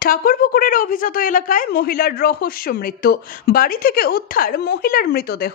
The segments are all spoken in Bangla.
ঠাকুরপুকুরের অভিজাত এলাকায় মহিলার রহস্য মৃত্যু। বাড়ি থেকে উদ্ধার মহিলার মৃতদেহ।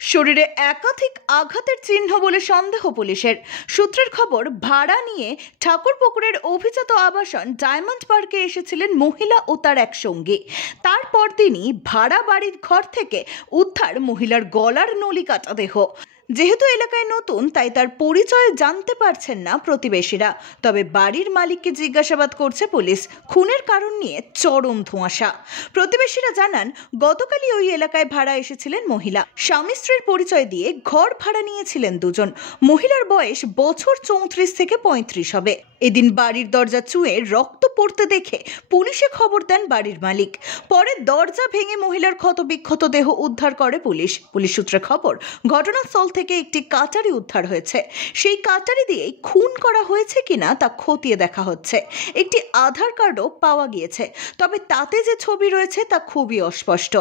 শরীরে একাধিক আঘাতের চিহ্ন বলে সন্দেহ পুলিশের। সূত্রের খবর, ভাড়া নিয়ে ঠাকুরপুকুরের অভিজাত আবাসন ডায়মন্ড পার্কে এসেছিলেন মহিলা ও তার এক সঙ্গী। তারপর তিনি ভাড়া বাড়ির ঘর থেকে উদ্ধার মহিলার গলার নলি কাটা দেহ। যেহেতু এলাকায় নতুন, তাই তার পরিচয় জানতে পারছেন না প্রতিবেশীরা। তবে বাড়ির মালিককে জিজ্ঞাসাবাদ করছে পুলিশ। খুনের কারণ নিয়ে চরম ধোঁয়াশা। প্রতিবেশীরা জানান, গতকালই ওই এলাকায় ভাড়া এসেছিলেন মহিলা। স্বামী স্ত্রীর পরিচয় দিয়ে ঘর ভাড়া নিয়েছিলেন দুজন। মহিলার বয়স বছর 34 থেকে 35 হবে। এদিন বাড়ির দরজা ছুঁয়ে রক্ত পড়তে দেখে পুলিশে খবর দেন বাড়ির মালিক। পরে দরজা ভেঙে মহিলার ক্ষতবিক্ষত দেহ উদ্ধার করে পুলিশ। পুলিশ সূত্রে খবর, ঘটনাস্থল থেকে একটি কাটারি উদ্ধার হয়েছে। সেই কাটারি দিয়ে খুন করা হয়েছে কিনা তা খতিয়ে দেখা হচ্ছে। একটি আধার কার্ডও পাওয়া গিয়েছে, তবে তাতে যে ছবি রয়েছে তা খুবই অস্পষ্ট।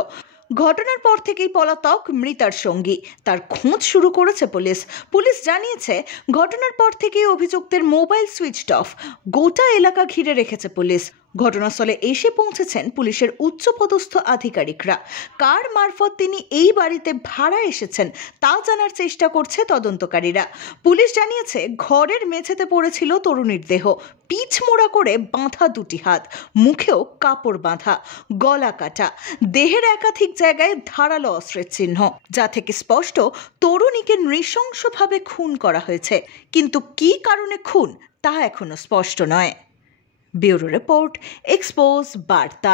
ঘটনার পর থেকেই পলাতক মৃতার সঙ্গী। তার খোঁজ শুরু করেছে পুলিশ। পুলিশ জানিয়েছে, ঘটনার পর থেকেই অভিযুক্তের মোবাইল সুইচড অফ। গোটা এলাকা ঘিরে রেখেছে পুলিশ। ঘটনাস্থলে এসে পৌঁছেছেন পুলিশের উচ্চপদস্থ আধিকারিকরা। কার মারফত তিনি এই বাড়িতে ভাড়া এসেছেন তা জানার চেষ্টা করছে তদন্তকারীরা। পুলিশ জানিয়েছে, ঘরের মেঝেতে পড়েছিল তরুণীর দেহ। পিচ মোড়া করে বাঁধা দুটি হাত, মুখেও কাপড় বাঁধা, গলা কাটা। দেহের একাধিক জায়গায় ধারালো অস্ত্রের চিহ্ন, যা থেকে স্পষ্ট তরুণীকে নৃশংসভাবে খুন করা হয়েছে। কিন্তু কী কারণে খুন তা এখনো স্পষ্ট নয়। ব্যুরো রিপোর্ট, এক্সপোজ বার্তা।